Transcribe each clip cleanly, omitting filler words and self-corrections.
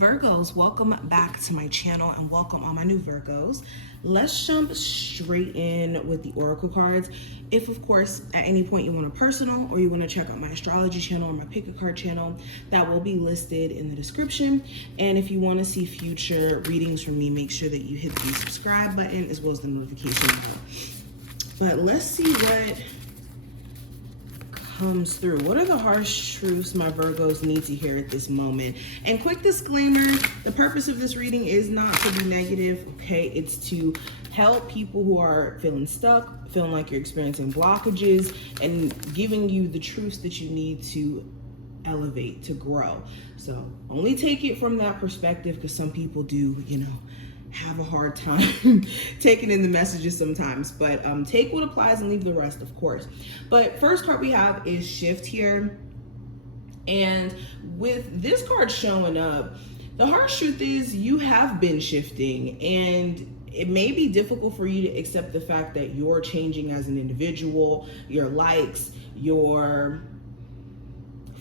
Virgos, welcome back to my channel and welcome all my new Virgos. Let's jump straight in with the oracle cards. If of course at any point you want a personal or you want to check out my astrology channel or my pick a card channel, that will be listed in the description. And if you want to see future readings from me, make sure that you hit the subscribe button as well as the notification bell. But let's see what comes through. What are the harsh truths my Virgos need to hear at this moment? And quick disclaimer, the purpose of this reading is not to be negative, okay? It's to help people who are feeling stuck, feeling like you're experiencing blockages, and giving you the truths that you need to elevate, to grow. So only take it from that perspective, because some people do, have a hard time taking in the messages sometimes, but take what applies and leave the rest, of course. But first card we have is shift here. And with this card showing up, the harsh truth is you have been shifting, and it may be difficult for you to accept the fact that you're changing as an individual. Your likes, your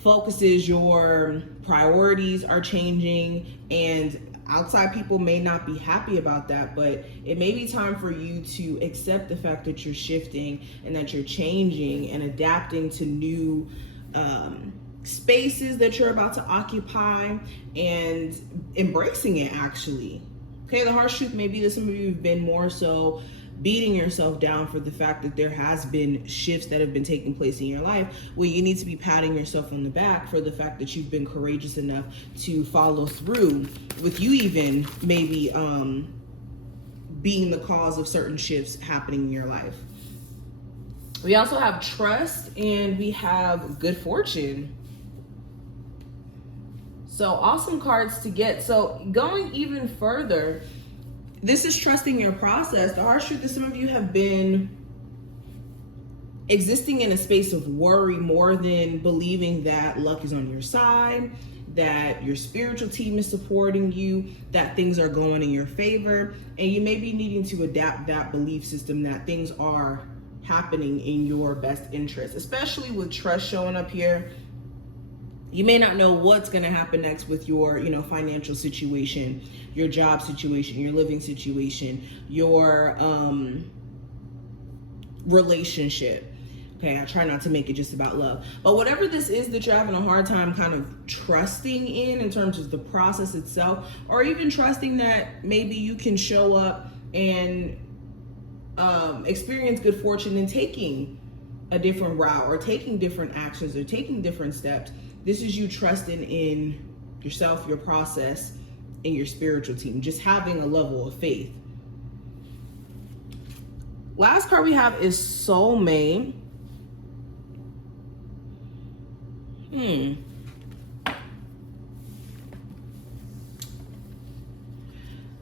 focuses, your priorities are changing, and outside people may not be happy about that, but it may be time for you to accept the fact that you're shifting and that you're changing and adapting to new spaces that you're about to occupy and embracing it, actually. Okay, the harsh truth may be that some of you have been more so beating yourself down for the fact that there has been shifts that have been taking place in your life, where you need to be patting yourself on the back for the fact that you've been courageous enough to follow through with you even maybe being the cause of certain shifts happening in your life. We also have trust and we have good fortune. So awesome cards to get. So going even further, this is trusting your process. The harsh truth is some of you have been existing in a space of worry more than believing that luck is on your side, that your spiritual team is supporting you, that things are going in your favor. And you may be needing to adapt that belief system that things are happening in your best interest, especially with trust showing up here. You may not know what's going to happen next with your, financial situation, your job situation, your living situation, your relationship. Okay, I try not to make it just about love. But whatever this is that you're having a hard time kind of trusting in terms of the process itself, or even trusting that maybe you can show up and experience good fortune in taking a different route or taking different actions or taking different steps. This is you trusting in yourself, your process, and your spiritual team. Just having a level of faith. Last card we have is soulmate.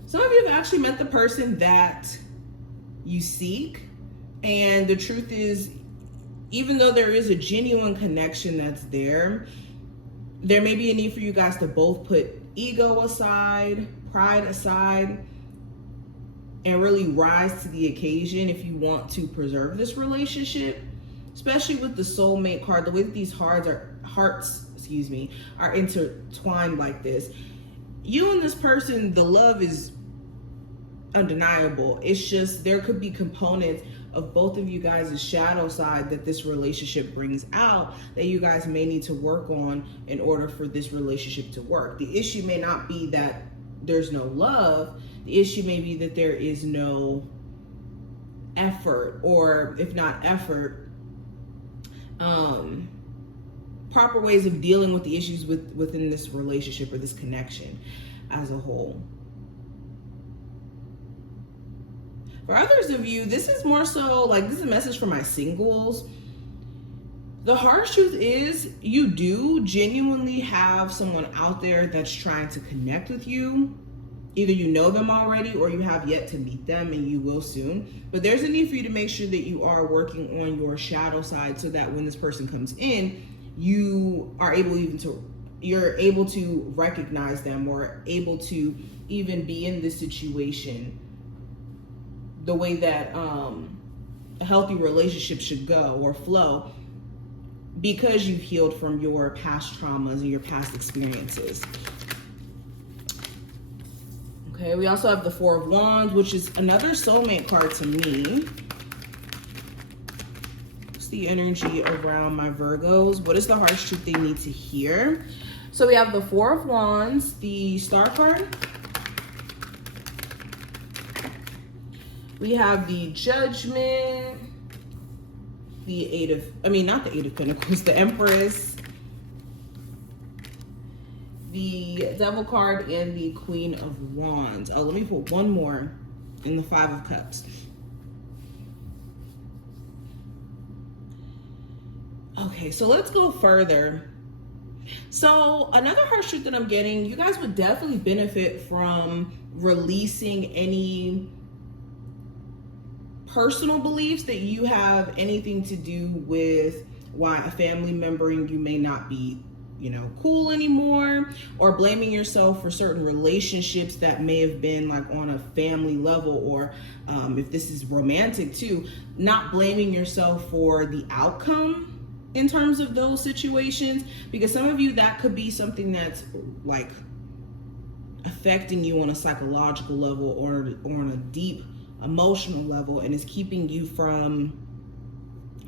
Some of you have actually met the person that you seek. And the truth is, even though there is a genuine connection that's there may be a need for you guys to both put ego aside, pride aside, and really rise to the occasion if you want to preserve this relationship. Especially with the soulmate card, the way that these hearts are intertwined like this. You and this person, the love is undeniable. It's just there could be components of both of you guys' shadow side that this relationship brings out that you guys may need to work on in order for this relationship to work. The issue may not be that there's no love. The issue may be that there is no effort, or if not effort, proper ways of dealing with the issues within this relationship or this connection as a whole. For others of you, this is more so like, this is a message for my singles. The harsh truth is you do genuinely have someone out there that's trying to connect with you. Either you know them already or you have yet to meet them, and you will soon. But there's a need for you to make sure that you are working on your shadow side so that when this person comes in, you are you're able to recognize them or able to even be in this situation the way that a healthy relationship should go or flow, because you've healed from your past traumas and your past experiences. Then we also have the Four of Wands, which is another soulmate card to me. What's the energy around my Virgos? What is the harsh truth they need to hear? So we have the Four of Wands, the Star card. We have the Judgment, not the Eight of Pentacles, the Empress, the Devil card, and the Queen of Wands. Oh, let me put one more in the Five of Cups. Okay, so let's go further. So another harsh truth that I'm getting, you guys would definitely benefit from releasing any personal beliefs that you have anything to do with why a family member and you may not be, cool anymore, or blaming yourself for certain relationships that may have been like on a family level, or if this is romantic too, not blaming yourself for the outcome in terms of those situations, because some of you, that could be something that's like affecting you on a psychological level or on a deep emotional level, and is keeping you from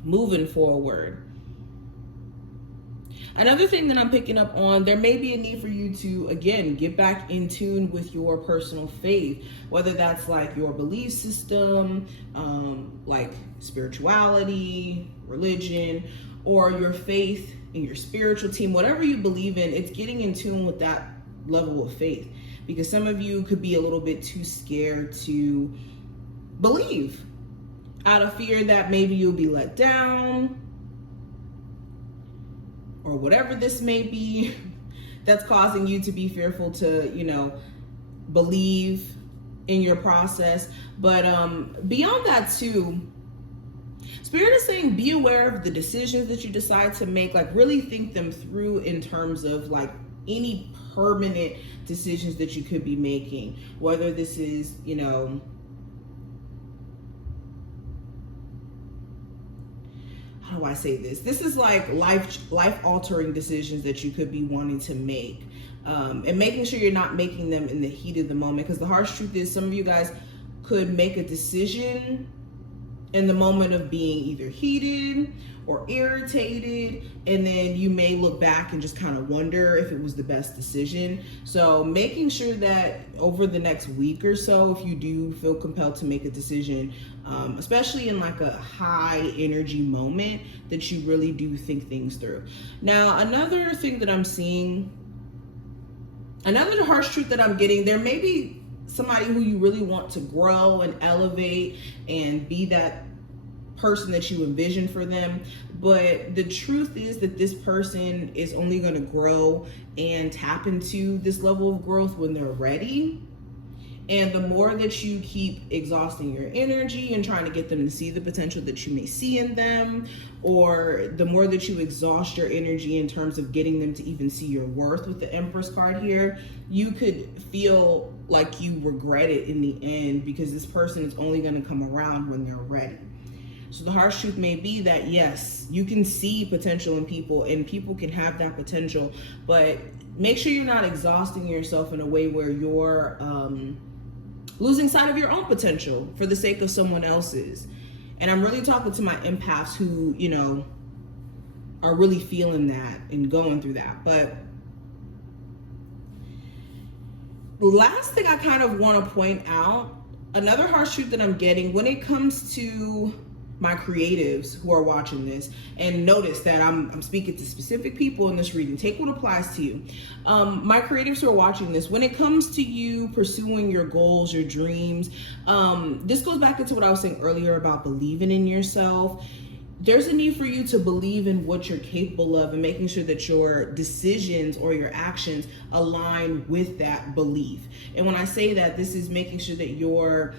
moving forward. Another thing that I'm picking up on, there may be a need for you to, again, get back in tune with your personal faith, whether that's like your belief system, like spirituality, religion, or your faith in your spiritual team, whatever you believe in, it's getting in tune with that level of faith, because some of you could be a little bit too scared to believe out of fear that maybe you'll be let down, or whatever this may be that's causing you to be fearful to, believe in your process. But beyond that too, Spirit is saying be aware of the decisions that you decide to make, like really think them through in terms of like any permanent decisions that you could be making, whether this is, how do I say this? This is like life altering decisions that you could be wanting to make, and making sure you're not making them in the heat of the moment. Because the harsh truth is, some of you guys could make a decision in the moment of being either heated or irritated, and then you may look back and just kind of wonder if it was the best decision. So making sure that over the next week or so, if you do feel compelled to make a decision, especially in like a high energy moment, that you really do think things through. Now, another thing that I'm seeing, another harsh truth that I'm getting, there may be somebody who you really want to grow and elevate and be that person that you envision for them, but the truth is that this person is only going to grow and tap into this level of growth when they're ready. And the more that you keep exhausting your energy and trying to get them to see the potential that you may see in them, or the more that you exhaust your energy in terms of getting them to even see your worth with the Empress card here, you could feel like you regret it in the end, because this person is only going to come around when they're ready. So the harsh truth may be that, yes, you can see potential in people and people can have that potential, but make sure you're not exhausting yourself in a way where you're losing sight of your own potential for the sake of someone else's. And I'm really talking to my empaths who, are really feeling that and going through that. But the last thing I kind of want to point out, another harsh truth that I'm getting when it comes to my creatives who are watching this, and notice that I'm speaking to specific people in this reading. Take what applies to you. My creatives who are watching this, when it comes to you pursuing your goals, your dreams, this goes back into what I was saying earlier about believing in yourself. There's a need for you to believe in what you're capable of and making sure that your decisions or your actions align with that belief. And when I say that, this is making sure that you're,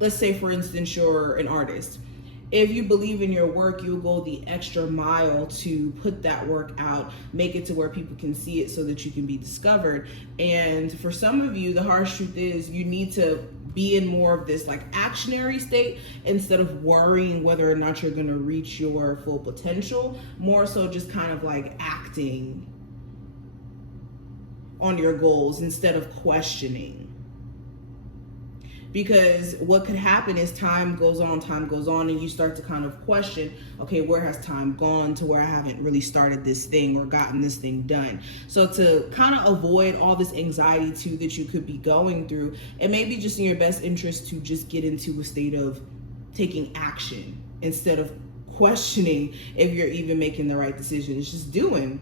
let's say, for instance, you're an artist. If you believe in your work, you'll go the extra mile to put that work out, make it to where people can see it so that you can be discovered. And for some of you, the harsh truth is you need to be in more of this like actionary state instead of worrying whether or not you're going to reach your full potential. More so just kind of like acting on your goals instead of questioning. Because what could happen is time goes on, and you start to kind of question, okay, where has time gone to where I haven't really started this thing or gotten this thing done? So to kind of avoid all this anxiety too that you could be going through, it may be just in your best interest to just get into a state of taking action instead of questioning if you're even making the right decision. It's just doing.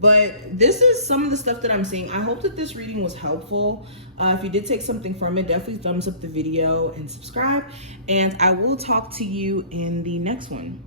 But this is some of the stuff that I'm seeing. I hope that this reading was helpful. If you did take something from it, definitely thumbs up the video and subscribe. And I will talk to you in the next one.